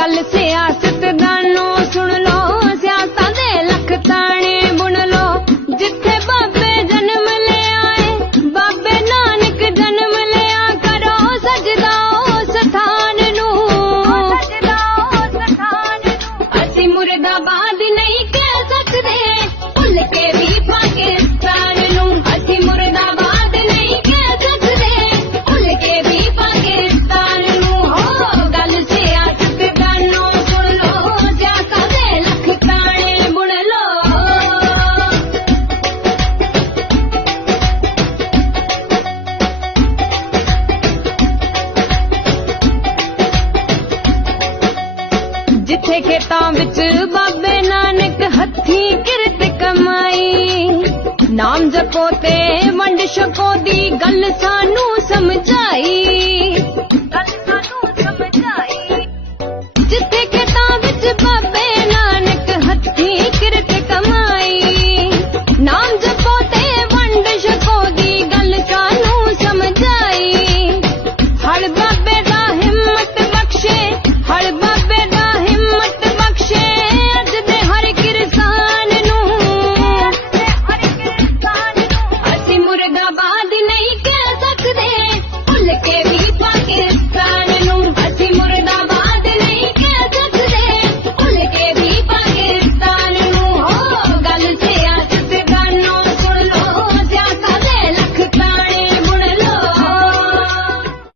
गल सियासत दानो सुन लो, सियासत दे लख ताने बुन लो। जिथे बाबे जन्म ले आए, बाबे नानक जन्म लिया, करो सजदा उस स्थान नू। असी मुर्दाबाद नहीं कह सकते, भुल के भी पाकिस्तान नू। असी मुर्दाबाद नहीं कह सकते, भुल के भी पाकिस्तान नू। हो गल सियासत दानो सुन लो, सियासत दे लख ताने बुन लो। जिथे खेतां विच बाबे नानक हथी किरत कमाई, नाम जपो ते वंड छको दी गल सानू समझाई।